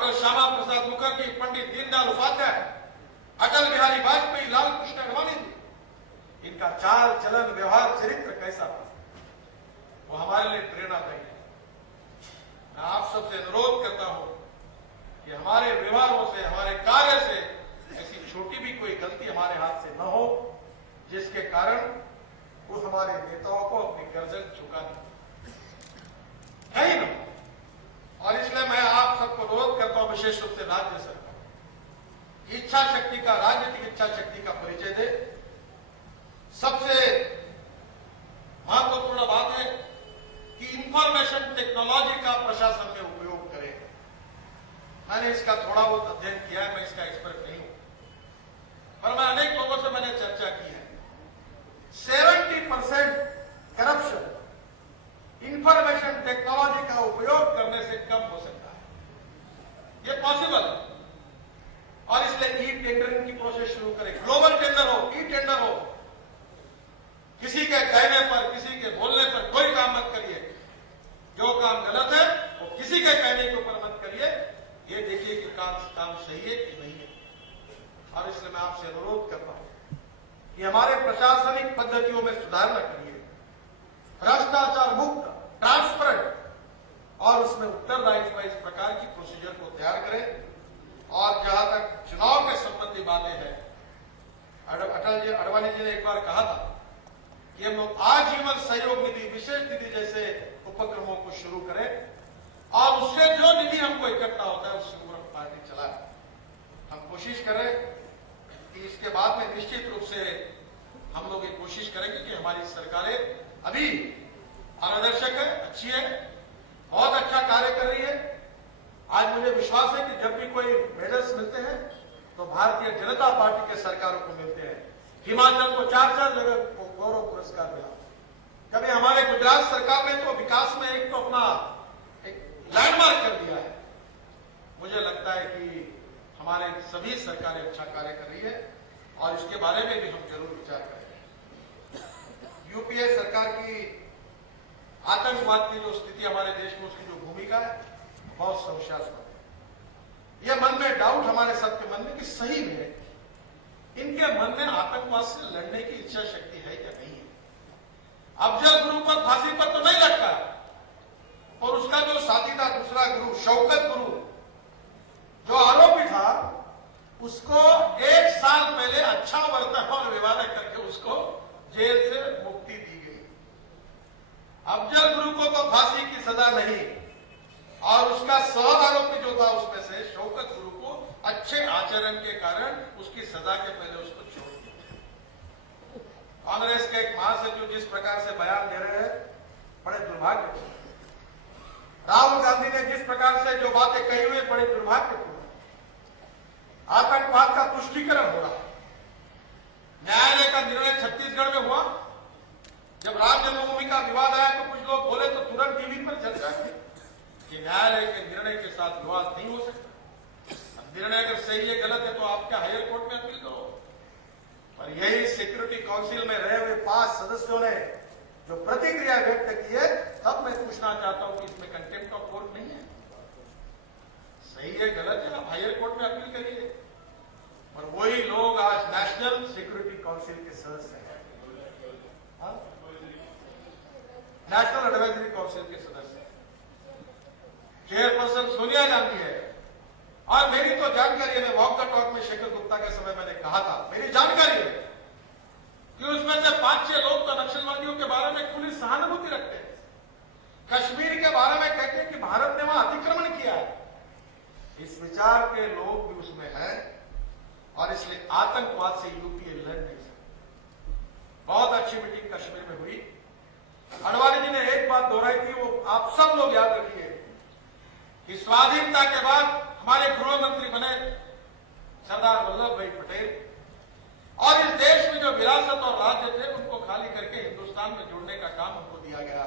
Doctor Shyama Prasad Mukherjee, Pandit Deendayal Upadhyay, Atal Bihari Vajpayee, Lal Krishna Advani ji, इनका चाल चलन व्यवहार चरित्र कैसा था, वो हमारे लिए प्रेरणादायी है। मैं आप सबसे अनुरोध करता हूं कि हमारे व्यवहारों से, हमारे कार्य से ऐसी छोटी भी कोई गलती हमारे हाथ से न हो जिसके कारण वो हमारे नेताओं को अपनी गर्दन झुका दे, नहीं ना। और इसलिए मैं आप सबको अनुरोध करता हूं, विशेष रूप से राज्य सरकार, इच्छा शक्ति का, राजनीतिक इच्छा शक्ति का परिचय दे। सबसे महत्वपूर्ण बात है कि इंफॉर्मेशन टेक्नोलॉजी का प्रशासन में उपयोग करें। मैंने इसका थोड़ा बहुत अध्ययन किया है, मैं इसका एक्सपर्ट नहीं हूं, पर मैं अनेक लोगों से मैंने चर्चा की है। 70% करप्शन इंफॉर्मेशन टेक्नोलॉजी का उपयोग करने से कम हो सकता है, ये पॉसिबल है। और इसलिए ई टेंडरिंग की प्रोसेस शुरू करें, ग्लोबल टेंडर हो, ई टेंडर हो। किसी के कहने पर, किसी के बोलने पर कोई काम मत करिए। जो काम गलत है वो किसी के कहने के ऊपर मत करिए, ये देखिए कि काम सही है कि नहीं है। और इसलिए मैं आपसे अनुरोध करता हूं कि हमारे प्रशासनिक पद्धतियों में सुधार न करिए, भ्रष्टाचार मुक्त, ट्रांसपेरेंट और उसमें उत्तरदायित्व इस प्रकार की प्रोसीजर को तैयार करें। और जहां तक चुनाव के संबंधी बातें हैं, अटल जी, अडवाणी जी ने एक बार कहा था कि हम लोग आजीवन सहयोग निधि, विशेष निधि जैसे उपक्रमों को शुरू करें और उससे जो निधि हमको इकट्ठा होता है उससे पूरा पार्टी चलाए। हम कोशिश करें कि इसके बाद में निश्चित रूप से हम लोग ये कोशिश करेंगे कि हमारी सरकारें अभी पारदर्शक है, अच्छी है, बहुत अच्छा कार्य कर रही है। आज मुझे विश्वास है कि जब भी कोई मेडल्स मिलते हैं तो भारतीय जनता पार्टी के सरकारों को मिलते हैं। हिमाचल को 4-4 जगह गौरव पुरस्कार मिला। कभी हमारे गुजरात सरकार ने तो विकास में एक तो अपना एक लैंडमार्क कर दिया है। मुझे लगता है कि हमारे सभी सरकारें अच्छा कार्य कर रही है और इसके बारे में भी हम जरूर विचार करेंगे। यूपीए सरकार की आतंकवाद की जो स्थिति हमारे देश में, उसकी जो भूमिका है बहुत संशयास्पद है। यह मन में डाउट हमारे सबके मन में कि सही में इनके मन में आतंकवाद से लड़ने की इच्छा शक्ति है या नहीं है। अफजल गुरु पर फांसी पर तो नहीं लटका, और उसका जो साथीदार दूसरा गुरु शौकत गुरु जो आरोपी था, उसको 1 साल पहले अच्छा बर्ताव और व्यवहार करके उसको जेल से मुक्ति दी गई। अफजल गुरु को तो फांसी की सजा नहीं, और उसका सह आरोपी जो था उसमें से शौकत गुरु को अच्छे आचरण के कारण उसकी सजा के पहले उसको छोड़ दिया। कांग्रेस के एक महासचिव जिस प्रकार से बयान दे रहे हैं, बड़े दुर्भाग्यपूर्ण। राहुल गांधी ने जिस प्रकार से जो बातें कही हुई, बड़े दुर्भाग्यपूर्ण। आतंकवाद का तुष्टीकरण हो रहा है। न्यायालय का निर्णय छत्तीसगढ़ में हुआ। जब राम जन्मभूमि का विवाद आया तो कुछ लोग बोले तो तुरंत टीवी पर चर्चा की कि न्यायालय के निर्णय के साथ विवाद नहीं हो सकता। निर्णय अगर सही है, गलत है तो आप क्या हायर कोर्ट में अपील करो। पर यही सिक्योरिटी काउंसिल में रहे हुए 5 सदस्यों ने जो प्रतिक्रिया व्यक्त की है, तब मैं पूछना चाहता हूं कि इसमें कंटेम्प्ट ऑफ कोर्ट नहीं है। सही है, गलत है, आप हायर कोर्ट में अपील करिए। और वही लोग आज नेशनल सिक्योरिटी काउंसिल के सदस्य हैं, नेशनल एडवाइजरी काउंसिल के सदस्य हैं। चेयरपर्सन सोनिया गांधी है। और मेरी तो जानकारी है, मैं वॉक द टॉक में शेखर गुप्ता के समय मैंने कहा था, मेरी जानकारी है कि उसमें से 5-6 लोग तो नक्सलवादियों के बारे में खुली सहानुभूति रखते हैं, कश्मीर के बारे में कहते हैं कि भारत ने वहां अतिक्रमण किया है। इस विचार के लोग भी उसमें हैं, और इसलिए आतंकवाद से यूपीए लड़ नहीं सकता। बहुत अच्छी मीटिंग कश्मीर में हुई। अडवाणी जी ने एक बात दोहराई थी, वो आप सब लोग याद रखिए कि स्वाधीनता के बाद हमारे गृह मंत्री बने सरदार वल्लभ भाई पटेल, और इस देश में जो विरासत और राज्य थे उनको खाली करके हिंदुस्तान में जोड़ने का काम हमको दिया गया।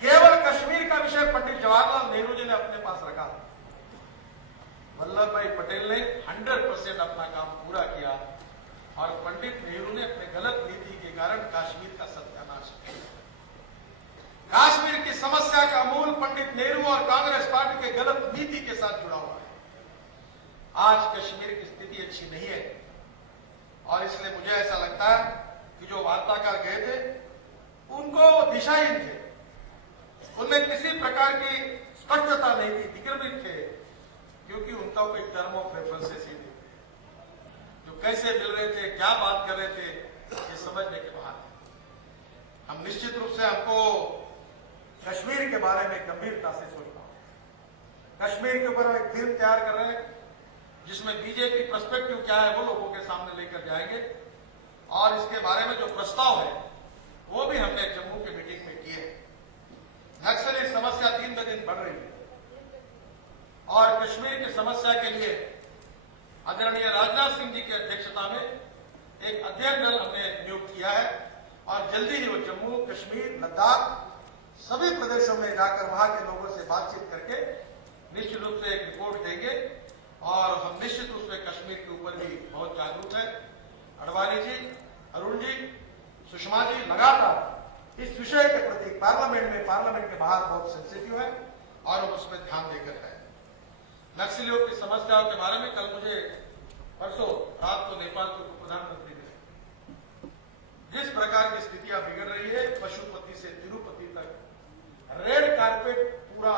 केवल कश्मीर का विषय पंडित जवाहरलाल नेहरू जी ने अपने पास रखा। वल्लभ भाई पटेल ने 100% अपना काम पूरा किया, और पंडित नेहरू ने अपने गलत नीति के कारण कश्मीर का सत्यानाश किया। कश्मीर की समस्या का मूल पंडित नेहरू और कांग्रेस पार्टी के गलत राजनीति के साथ जुड़ा हुआ है। आज कश्मीर की स्थिति अच्छी नहीं है और इसलिए मुझे ऐसा लगता है कि जो वार्ताकार गए थे उनको दिशाहीन थे, उनमें किसी प्रकार की स्पष्टता नहीं थी, दिग्भ्रमित थे, क्योंकि उनका कोई टर्म ऑफ रेफरेंसेस ही नहीं थे। जो कैसे मिल रहे थे, क्या बात कर रहे थे, ये समझने के बाहर है। हम निश्चित रूप से हमको कश्मीर के बारे में गंभीरता से सोचना होगा। कश्मीर के ऊपर एक फिल्म तैयार कर रहे हैं जिसमें बीजेपी पर्सपेक्टिव क्या है वो लोगों के सामने लेकर जाएंगे और इसके बारे में जो प्रस्ताव है वो भी हमने जम्मू की मीटिंग में किए हैं। नक्सली समस्या दिन ब दिन बढ़ रही है और कश्मीर की समस्या के लिए आदरणीय राजनाथ सिंह जी की अध्यक्षता में एक अध्ययन दल हमने नियुक्त किया है और जल्दी ही वो जम्मू, कश्मीर, लद्दाख सभी प्रदेशों में जाकर वहां के लोगों से बातचीत करके निश्चित रूप से एक रिपोर्ट देंगे और हम निश्चित रूप से कश्मीर के ऊपर भी बहुत जागरूक है। अडवाणी जी, अरुण जी, सुषमा जी लगातार इस विषय के प्रति पार्लियामेंट के बाहर बहुत सेंसिटिव है और उस पर ध्यान देकर है। नक्सलियों की समस्याओं के बारे में कल मुझे परसों रात को नेपाल के उप प्रधानमंत्री ने जिस प्रकार की स्थितियां बिगड़ रही है, पशुपति से तिरुपति तक रेड कारपेट पूरा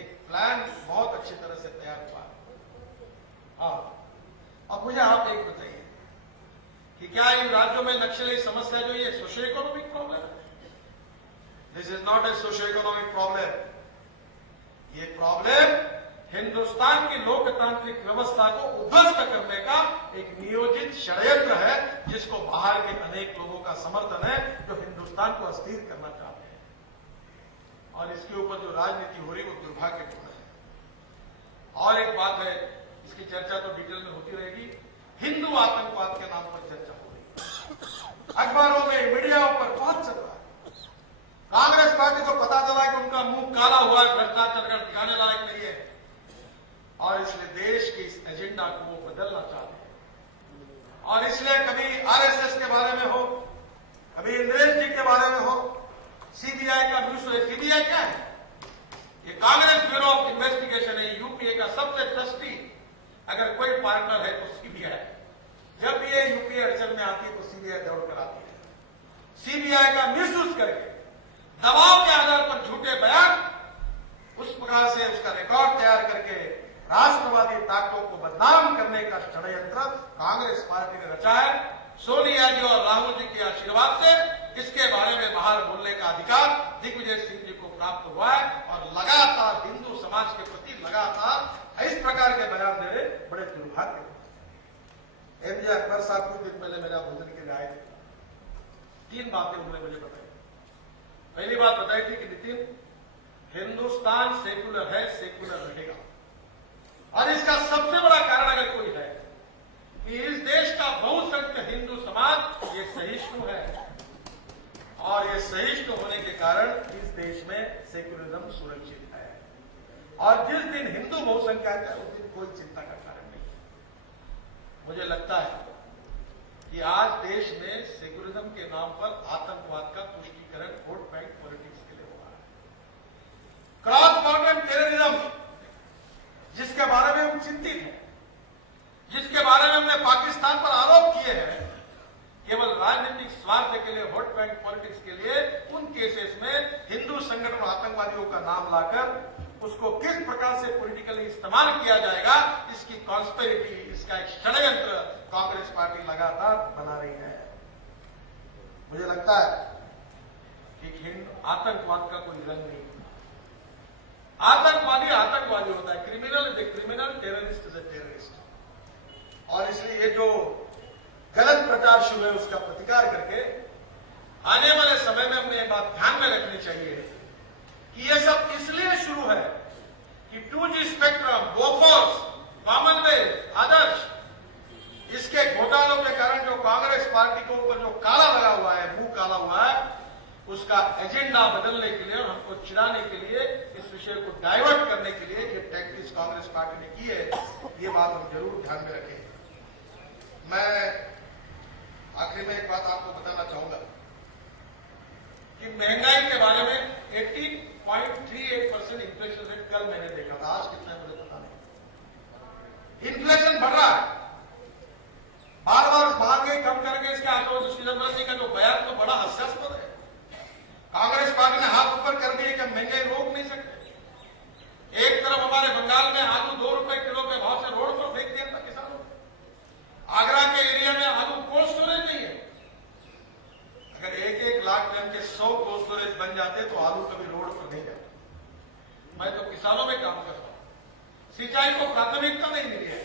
एक प्लान बहुत अच्छी तरह से तैयार हुआ है। हाँ, अब मुझे आप एक बताइए कि क्या इन राज्यों में नक्सली समस्या जो ये सोशियो इकोनॉमिक प्रॉब्लम है? This is not a socio economic problem. ये प्रॉब्लम हिंदुस्तान की लोकतांत्रिक व्यवस्था को उध्वस्त करने का एक नियोजित षड्यंत्र है जिसको बाहर के अनेक लोगों का समर्थन है जो हिंदुस्तान को अस्थिर करना चाहते हैं और इसके ऊपर जो राजनीति हो रही वो दुर्भाग्यपूर्ण है। और एक बात है, इसकी चर्चा तो डिटेल में होती रहेगी, हिंदू आतंकवाद के नाम पर चर्चा हो रही है, अखबारों में, मीडिया पर बहुत चल रहा है। कांग्रेस पार्टी को पता चला कि उनका मुंह काला हुआ है, भ्रष्टाचार कर दिखाने लायक नहीं है और इसलिए देश के इस एजेंडा को वो बदलना चाहते हैं और इसलिए कभी आरएसएस के बारे में हो, कभी इंद्रेश जी के बारे में हो, सीबीआई का विषय। सीबीआई क्या है? ये कांग्रेस ब्यूरो ऑफ इन्वेस्टिगेशन है, यूपीए का सबसे ट्रस्टी अगर कोई पार्टनर है तो सीबीआई। जब भी ये यूपीए अड़चन में आती है तो सीबीआई दौड़ कर आती है। सीबीआई का मिसयूज करके दबाव के आधार पर झूठे बयान, उस प्रकार से उसका रिकॉर्ड तैयार करके राष्ट्रवादी ताकतों को बदनाम करने का षड्यंत्र कांग्रेस पार्टी ने रचा है। सोनिया जी और राहुल जी के आशीर्वाद से इसके बारे में बाहर बोलने का अधिकार दिग्विजय सिंह जी को प्राप्त हुआ है और लगातार हिंदू समाज के प्रति लगातार इस प्रकार के बयान दे रहे बड़े दुर्भाग्य। एमजे अकबर साहब कुछ दिन पहले मेरा भोजन के लिए आए थे, 3 बातें उन्होंने मुझे बताई। पहली बात बताई थी कि नितिन, हिंदुस्तान सेकुलर है, सेकुलर रहेगा और इसका सबसे बड़ा कारण अगर कोई है कि इस देश का बहुसंख्यक हिंदू समाज ये सहिष्णु है और ये सहिष्णु होने के कारण इस देश में सेकुलरिज्म सुरक्षित है और जिस दिन हिंदू बहुसंख्यक है उस दिन कोई चिंता का कारण नहीं है। मुझे लगता है कि आज देश में सेकुलरिज्म के नाम पर आतंकवाद का पुष्टिकरण वोट बैंक पॉलिटिक्स के लिए हो रहा है। क्रॉस बॉर्डर टेररिज्म जिसके बारे में हम चिंतित हैं, जिसके बारे में हमने पाकिस्तान पर आरोप किए हैं, केवल राजनीतिक स्वार्थ के लिए, वोट बैंक पॉलिटिक्स के लिए, उन केसेस में हिंदू संगठन आतंकवादियों का नाम लाकर उसको किस प्रकार से पॉलिटिकली इस्तेमाल किया जाएगा, इसकी कॉन्स्पिरेसी, इसका एक षड्यंत्र कांग्रेस पार्टी लगातार बना रही है। मुझे लगता है कि आतंकवाद का कोई रंग नहीं, आतंकवादी होता है, criminal is a criminal, terrorist is a terrorist. और इसलिए ये जो गलत प्रचार शुरू है उसका प्रतिकार करके आने वाले समय में हमने ये बात ध्यान में रखनी चाहिए कि ये सब इसलिए शुरू है कि 2G स्पेक्ट्रम, बोफोर्स, कॉमनवेल्थ, आदर्श, इसके घोटालों के कारण जो कांग्रेस पार्टी के ऊपर जो काला लगा हुआ है, मुंह काला हुआ है, उसका एजेंडा बदलने के लिए और हमको चिढ़ाने के लिए, इस विषय को डाइवर्ट करने के लिए ये टैक्टिक्स कांग्रेस पार्टी ने की है। ये बात हम जरूर ध्यान में रखें। मैं आखिर में एक बात आपको बताना चाहूंगा कि महंगाई के बारे में 18 0.38% इन्फ्लेशन रेट कल मैंने देखा था, आज कितना है मुझे पता नहीं। इन्फ्लेशन बढ़ रहा है, बार बार महंगाई कम करके इसके आशुतोष चिदंबरम जी का जो बयान तो बड़ा हास्यास्पद है। कांग्रेस पार्टी ने हाथ ऊपर कर दिए कि महंगाई रोक नहीं सकते। एक तरफ हमारे बंगाल में आलू 2 रुपए किलो के भाव से रोड पर फेंक दिया था किसानों ने। आगरा के एरिया में आलू कोल्ड स्टोरेज नहीं है। अगर 1-1 लाख टन के 100 कोल्ड स्टोरेज बन जाते तो आलू कभी रोड पर नहीं जाता। मैं तो किसानों में काम करता हूं। सिंचाई को प्राथमिकता नहीं मिली है,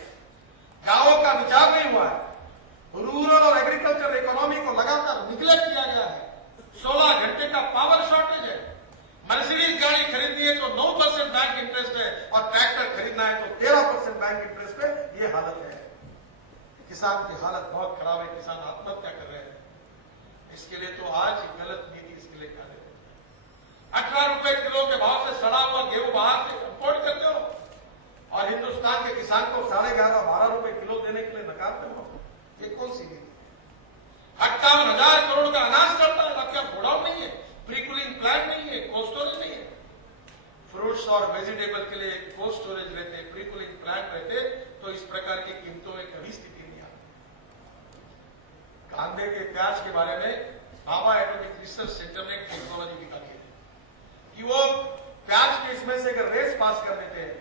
गांवों का विचार नहीं हुआ है, रूरल और एग्रीकल्चर इकोनॉमी को लगातार निगलेक्ट किया गया है। 16 घंटे का पावर शॉर्टेज है। मर्सिडीज गाड़ी खरीदनी है तो 9% बैंक इंटरेस्ट है और ट्रैक्टर खरीदना है तो 13% बैंक इंटरेस्ट है। ये हालत है। किसान की हालत बहुत खराब है, किसान आत्महत्या कर रहे हैं। इसके लिए तो आज गलत नीति इसके लिए कार्य है। 18 रुपए किलो के भाव से सड़ा हुआ गेहूं बाहर से इंपोर्ट करते हो और हिंदुस्तान के किसान को 11.5-12 रुपए किलो देने के लिए नकारते हो। ये कौन सी नीति? 58,000 करोड़ का अनाज चलता है, अब क्या गोडाउन नहीं है, प्री कूलिंग प्लांट नहीं है, कोल्ड स्टोरेज नहीं है। फ्रूट्स और वेजिटेबल के लिए कोल्ड स्टोरेज रहते, प्री कूलिंग प्लांट रहते तो इस प्रकार की कीमतों में कभी स्थिति नहीं आती। कांदे के प्याज के बारे में भाभा एटॉमिक रिसर्च सेंटर ने टेक्नोलॉजी निकाली है कि वो प्याज के इसमें से अगर रेस पास कर देते हैं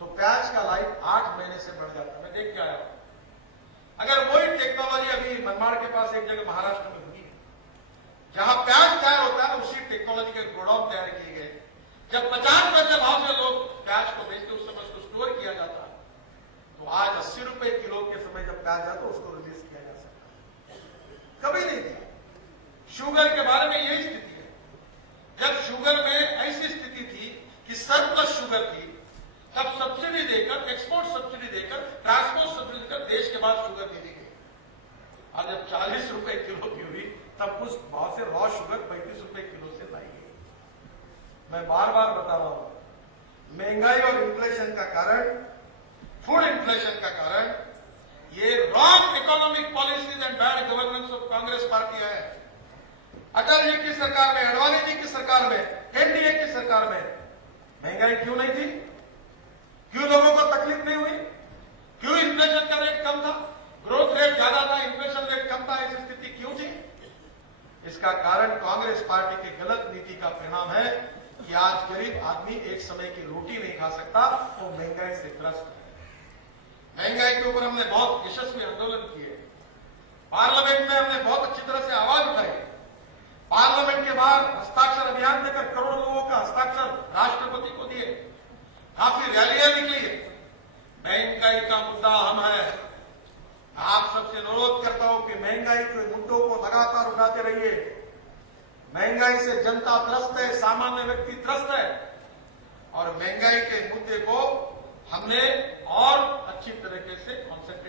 तो प्याज का लाइफ 8 महीने से बढ़ जाता है। मैं देख के आया हूं। अगर वही टेक्नोलॉजी अभी मनमाड़ के पास एक जगह महाराष्ट्र में हुई है, जहां प्याज तैयार होता है उसी टेक्नोलॉजी के गोडाउन तैयार किए गए। जब 50 पैसे भाव से लोग प्याज को बेचते उस समय उसको स्टोर किया जाता, तो आज 80 रुपए किलो के समय जब प्याज आता उसको रिलीज किया जा सकता है। कभी नहीं किया। शुगर के बारे में यही स्थिति है। जब शुगर में ऐसी स्थिति थी कि सरप्लस शुगर थी, तब सब्सिडी देकर, एक्सपोर्ट सब्सिडी देकर, ट्रांसपोर्ट सब्सिडी देकर देश के बाद शुगर दे दी गई। और जब 40 रुपए किलो की हुई तब उस भाव से रॉ शुगर 35 रुपए किलो से लाई गई। मैं बार बार बता रहा हूं, महंगाई और इन्फ्लेशन का कारण, फूड इन्फ्लेशन का कारण ये wrong economic policies and bad governance of Congress party है। अटल जी की सरकार में, अडवाणी जी की सरकार में, एनडीए की सरकार में महंगाई क्यों नहीं थी? क्यों लोगों को तकलीफ नहीं हुई? क्यों इन्फ्लेशन का रेट कम था? ग्रोथ रेट ज्यादा था, इन्फ्लेशन रेट कम था। ऐसी स्थिति क्यों थी? इसका कारण कांग्रेस पार्टी के गलत नीति का परिणाम है कि आज गरीब आदमी एक समय की रोटी नहीं खा सकता, वो महंगाई से त्रस्त है। महंगाई के ऊपर हमने बहुत यशस्वी आंदोलन किए। पार्लियामेंट में हमने बहुत अच्छी तरह से आवाज उठाई। पार्लियामेंट के बाहर हस्ताक्षर अभियान देकर करोड़ों लोगों का हस्ताक्षर राष्ट्रपति को दिए। काफी रैलियां निकली है। महंगाई का मुद्दा हम है। आप सबसे अनुरोध करता हूं कि महंगाई के मुद्दों को लगातार उठाते रहिए। महंगाई से जनता त्रस्त है, सामान्य व्यक्ति त्रस्त है और महंगाई के मुद्दे को हमने और अच्छी तरीके से कॉन्सेंट्रेट